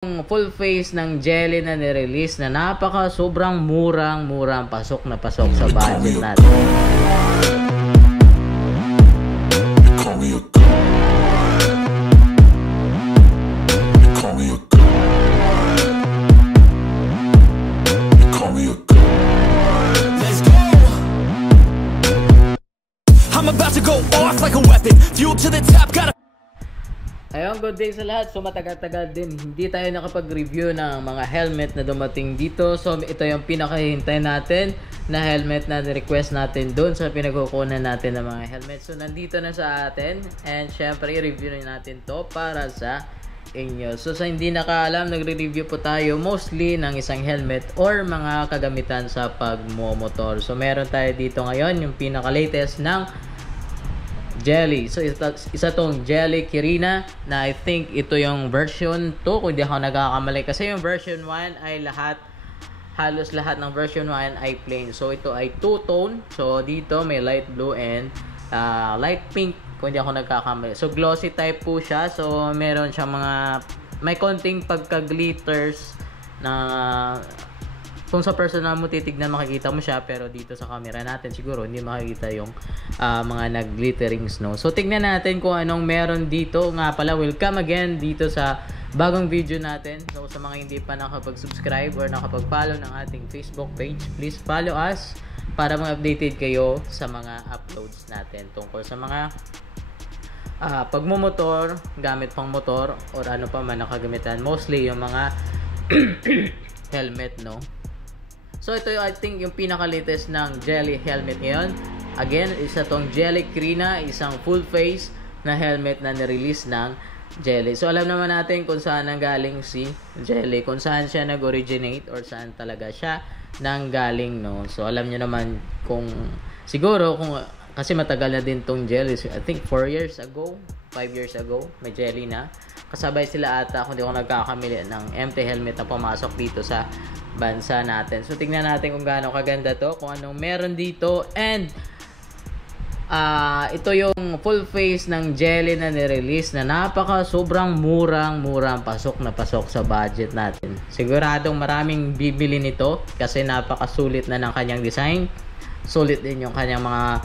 Full face ng jelly na nirelease na napaka sobrang murang pasok na pasok sa budget natin. I'm about to go off like a weapon. Fuel to the top, gotta. Ayun, good day sa lahat. So matagal-tagal din hindi tayo nakapag-review ng mga helmet na dumating dito. So ito yung pinakahintay natin na helmet na request natin doon sa pinagkukunan natin ng mga helmet. So nandito na sa atin and syempre i-review na natin to para sa inyo. So sa hindi nakaalam, nagre-review po tayo mostly ng isang helmet or mga kagamitan sa pagmomotor. So meron tayo dito ngayon yung pinaka-latest ng Jelly. So isa tong Jelly Kirina na I think ito yung version 2 kung di ako nagkakamali, kasi yung version 1 ay halos lahat ng version 1 ay plain. So ito ay two-tone. So dito may light blue and light pink kung di ako nagkakamali. So glossy type po siya. So meron siyang may konting pagka-glitters na kung sa personal mo titignan makikita mo siya, pero dito sa camera natin siguro hindi makikita yung mga nag-glittering snow. So tignan natin kung anong meron dito. Nga pala, welcome again dito sa bagong video natin. So sa mga hindi pa nakapag-subscribe or nakapag-follow ng ating Facebook page, please follow us para ma-updated kayo sa mga uploads natin tungkol sa mga pagmumotor, gamit pang motor or ano pa man nakagamitan. Mostly yung mga helmet, no? So ito yung I think yung pinaka-latest ng Jelly helmet ngayon. Again, isa tong Jelly Kirina, isang full face na helmet na nirelease ng Jelly. So alam naman natin kung saan nanggaling si Jelly, kung saan siya nag-originate or saan talaga siya nanggaling, no? So alam niyo naman siguro kasi matagal na din tong Jelly. I think 4 years ago, 5 years ago, may Jelly na. Kasabay sila ata, kung di ako nagkakamali, ng empty helmet na pumasok dito sa bansa natin. So tingnan natin kung gaano kaganda to, kung anong meron dito. And ito yung full face ng Jelly na nirelease na napaka sobrang murang pasok na pasok sa budget natin. Siguradong maraming bibili nito kasi napakasulit na ng kanyang design. Sulit din yung kanyang mga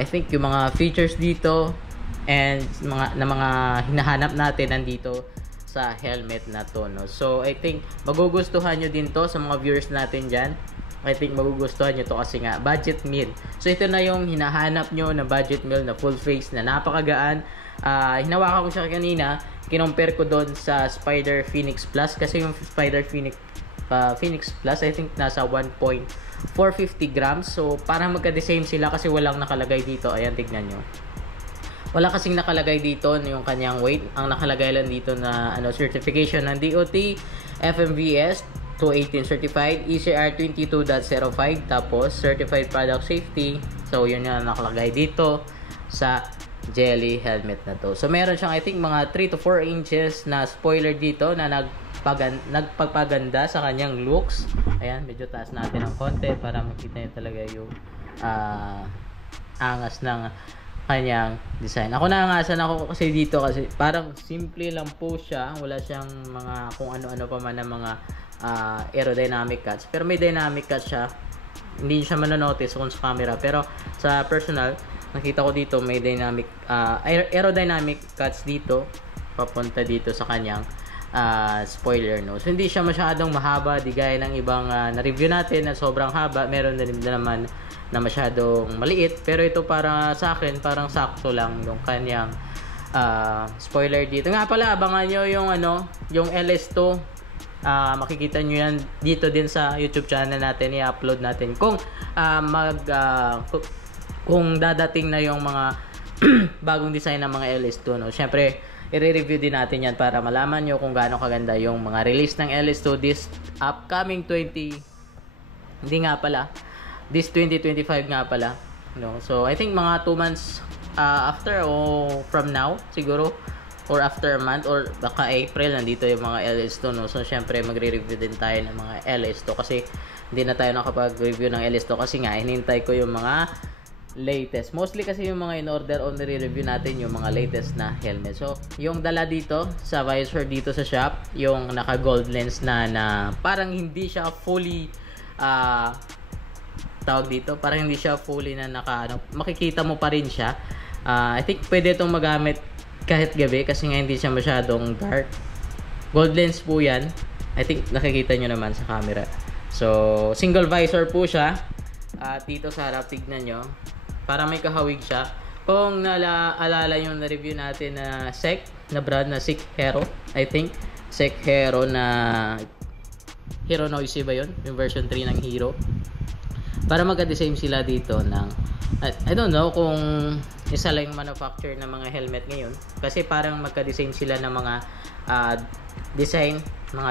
I think yung mga features dito and mga hinahanap natin nandito sa helmet na to, no? So I think magugustuhan nyo din to sa mga viewers natin dyan. I think magugustuhan nyo to kasi nga budget meal. So ito na yung hinahanap nyo na budget meal na full face na napakagaan. Hinawakan ko siya kanina, kinompare ko doon sa Spider Phoenix Plus kasi yung Spider Phoenix Plus I think nasa 1.450 grams. So parang magka-the same sila kasi walang nakalagay dito. Ayan, tignan nyo. Wala kasing nakalagay dito yung kanyang weight. Ang nakalagay lang dito na certification ng DOT, FMVS 218 certified, ECR 22.05, tapos certified product safety. So yun yung nakalagay dito sa Jelly helmet na to. So meron siyang I think mga 3 to 4 inches na spoiler dito na nagpagpaganda sa kanyang looks. Ayan, medyo taas natin ng konti para makita nyo talaga yung angas ng kanyang design. Ako nangangasan ako kasi dito kasi parang simple lang po siya. Wala siyang mga kung ano-ano pa man ng mga aerodynamic cuts. Pero may dynamic cuts siya. Hindi siya manonotice kung sa camera. Pero sa personal, nakita ko dito may dynamic aerodynamic cuts dito papunta dito sa kanyang spoiler, no? So hindi siya masyadong mahaba di gaya ng ibang na-review natin na sobrang haba. Meron din naman na masyadong maliit, pero ito para sa akin parang sakto lang yung kanyang spoiler dito. Nga pala, abangan nyo yung LS2. Makikita nyo yan dito din sa YouTube channel natin. I-upload natin kung kung dadating na yung mga bagong design ng mga LS2, no? Syempre i-review din natin yan para malaman nyo kung gaano kaganda yung mga release ng LS2 this upcoming this 2025 nga pala, no? So I think mga 2 months after o from now siguro, or after a month or baka April, nandito yung mga LS2, no? So syempre magre-review din tayo ng mga LS2 kasi hindi na tayo nakapag-review ng LS2 kasi nga hinintay ko yung mga latest. Mostly kasi yung mga in-order o nire-review natin yung mga latest na helmet. So, yung dala dito sa visor dito sa shop, yung naka gold lens na parang hindi siya fully tawag dito, parang hindi siya fully na makikita mo pa rin siya. I think pwede itong magamit kahit gabi kasi nga hindi siya masyadong dark. Gold lens po yan. I think nakikita nyo naman sa camera. So, single visor po siya. At dito sa harap, tignan nyo. Para may kahawig siya. Kung naalala yung na-review natin na SEC, na brand na SEC Hero, I think. SEC Hero na Hero Noisy ba yun? Yung version 3 ng Hero. Para magka-design sila dito ng I don't know kung isa lang yung manufacturer ng mga helmet ngayon. Kasi parang magka-design sila ng mga design. Mga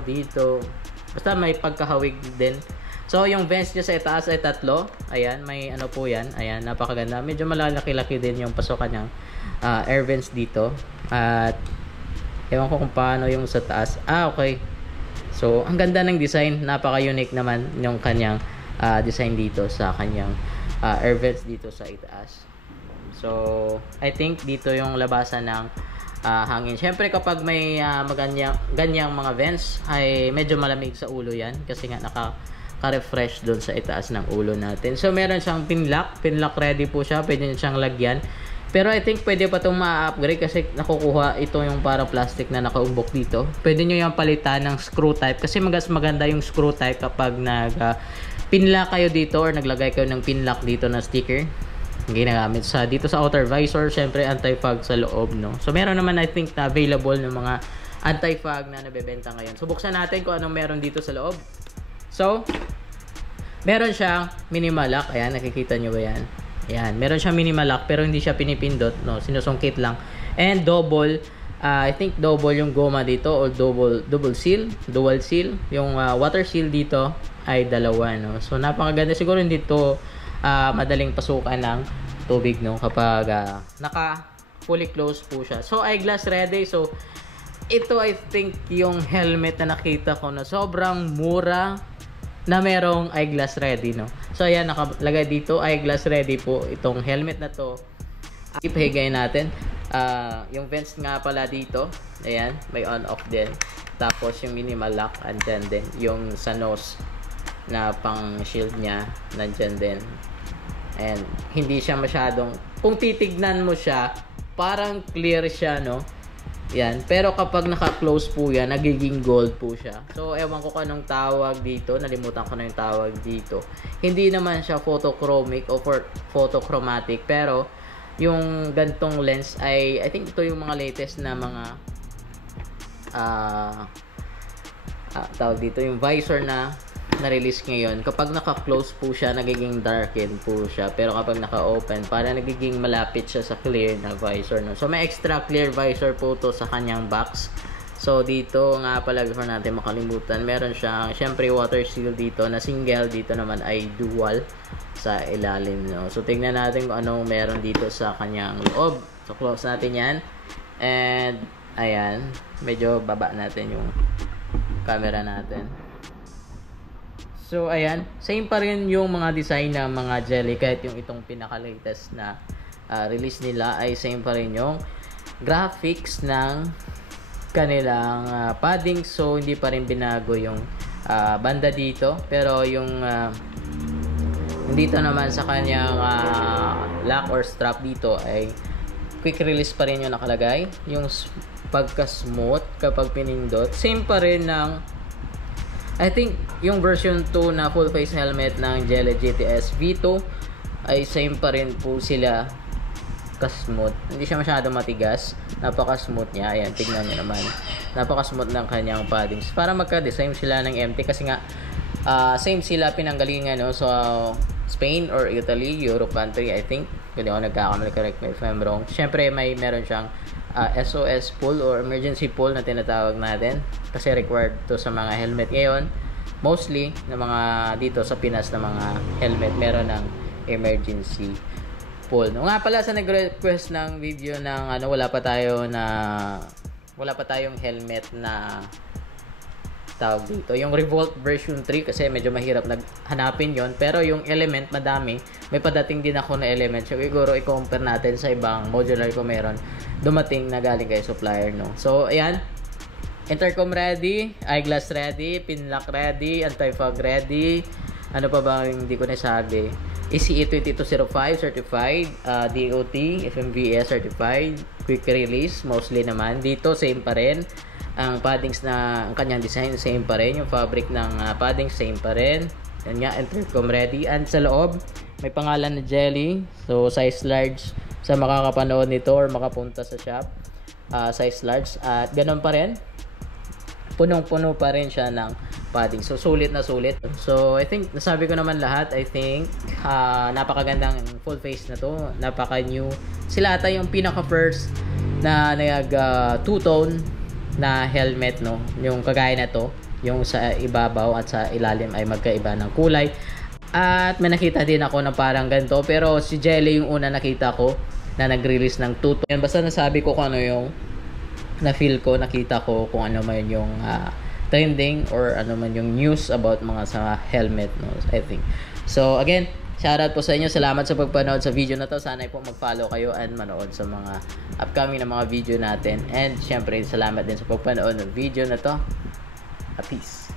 dito. Basta may pagkahawig din. So, yung vents niya sa itaas ay 3. Ayan, may ano po yan. Ayan, napakaganda. Medyo malalaki-laki din yung pasokan niyang air vents dito. At, ewan ko kung paano yung sa taas. Okay. So, ang ganda ng design. Napaka-unique naman yung kanyang design dito sa kanyang air vents dito sa itaas. So, I think dito yung labasan ng hangin. Siyempre, kapag may ganyang mga vents, ay medyo malamig sa ulo yan. Kasi nga, ka-refresh doon sa itaas ng ulo natin. So, meron siyang pinlock ready po siya. Pwede nyo siyang lagyan. Pero I think pwede pa itong ma-upgrade kasi nakukuha ito yung parang plastic na nakaumbok dito. Pwede nyo yung palitan ng screw type kasi maganda yung screw type kapag pinlock kayo dito or naglagay kayo ng pinlock dito na sticker. Ginagamit dito sa outer visor, syempre anti-fog sa loob, no? So, meron naman I think na available ng mga anti-fog na nabebenta ngayon. So, buksan natin kung anong meron dito sa loob. So, meron siyang minimal lock. Ayan, nakikita nyo ba yan? Ayan, meron siyang minimal lock pero hindi siya pinipindot. No? Sinusungkit lang. And double, I think double yung goma dito or double seal, dual seal. Yung water seal dito ay 2. No? So, napakaganda. Siguro hindi to madaling pasukan ng tubig no? Kapag naka fully closed po siya. So, eyeglass ready. So, ito I think yung helmet na nakita ko na sobrang mura na merong eyeglass ready, no? So, ayan, nakalagay dito, eyeglass ready po itong helmet na to. Ipahigayin natin. Yung vents nga pala dito, ayan, may on-off din. Tapos, yung minimal lock, andyan din. Yung sa nose na pang shield niya, nandyan din. And, hindi siya masyadong, kung titignan mo siya, parang clear siya, no? Yan. Pero kapag naka-close po yan, nagiging gold po siya. So, ewan ko anong tawag dito. Nalimutan ko na yung tawag dito. Hindi naman siya photochromic o photochromatic. Pero, yung gantong lens ay, I think ito yung mga latest na mga tawag dito. Yung visor na na-release ngayon. Kapag naka-close po siya, nagiging darken po siya. Pero kapag naka-open, parang nagiging malapit siya sa clear na visor. No? So, may extra clear visor po to sa kanyang box. So, dito nga pala, before natin makalimutan, meron siyang, syempre, water seal dito na single. Dito naman ay dual sa ilalim. No? So, tingnan natin kung anong meron dito sa kanyang loob. So, close natin yan. And, ayan, medyo baba natin yung camera natin. So, ayan. Same pa rin yung mga design ng mga jelly. Kahit yung itong pinaka-latest na release nila ay same pa rin yung graphics ng kanilang padding. So, hindi pa rin binago yung banda dito. Pero yung dito naman sa kanyang lock or strap dito ay quick release pa rin yung nakalagay. Yung pagka-smooth kapag pinindot. Same pa rin ng I think yung version 2 na full face helmet ng Jelly GTS V2 ay same pa rin po sila ka-smooth. Hindi siya masyadong matigas. Napaka-smooth niya. Ayan, tignan niyo naman. Napaka-smooth ng kanyang paddings. Para magka-design sila ng MT kasi nga same sila pinanggalingan no? So, Spain or Italy, Europe country, I think. Kung di ako nagkakamali, correct me if I'm wrong. Siyempre, meron siyang SOS pull or emergency pull na tinatawag natin kasi required to sa mga helmet ngayon. Mostly na mga dito sa Pinas na mga helmet meron ng emergency pull. Nga pala sa nag-request ng video ng wala pa tayong helmet na tawag dito. Yung Revolt version 3 kasi medyo mahirap hanapin yon. Pero yung Element madami. May padating din ako na Element. So siguro i-compare natin sa ibang modular ko meron dumating na galing kay supplier, no. So ayan. Intercom ready, eyeglass ready, pin lock ready, anti-fog ready. Ano pa ba yung hindi ko nasabi? ECE 2205 certified, DOT, FMVS certified, quick release mostly naman. Dito same pa rin. Ang paddings na ang kanyang design same pa rin. Yung fabric ng padding same pa rin. Yan nga, intercom ready. And sa loob, may pangalan na Jelly. So size large sa makakapanood nito or makapunta sa shop. Size large. At ganun pa rin. Punong-puno pa rin siya ng padding. So, sulit na sulit. So, I think, nasabi ko naman lahat. I think, napakagandang full face na to. Napaka-new. Sila ata yung pinaka-first na two-tone na helmet, no? Yung kagaya na to. Yung sa ibabaw at sa ilalim ay magkaiba ng kulay. At may nakita din ako na parang ganito. Pero si Jelly yung una nakita ko na nag-release ng two-tone. Basta nasabi ko kung ano yung na-feel ko, nakita ko kung ano man yung trending or ano man yung news about mga sa helmet, no, I think. So again, shoutout po sa inyo. Salamat sa pagpanood sa video na to. Sana po mag-follow kayo and manood sa mga upcoming na mga video natin. And syempre, salamat din sa pagpanood ng video na to. Peace.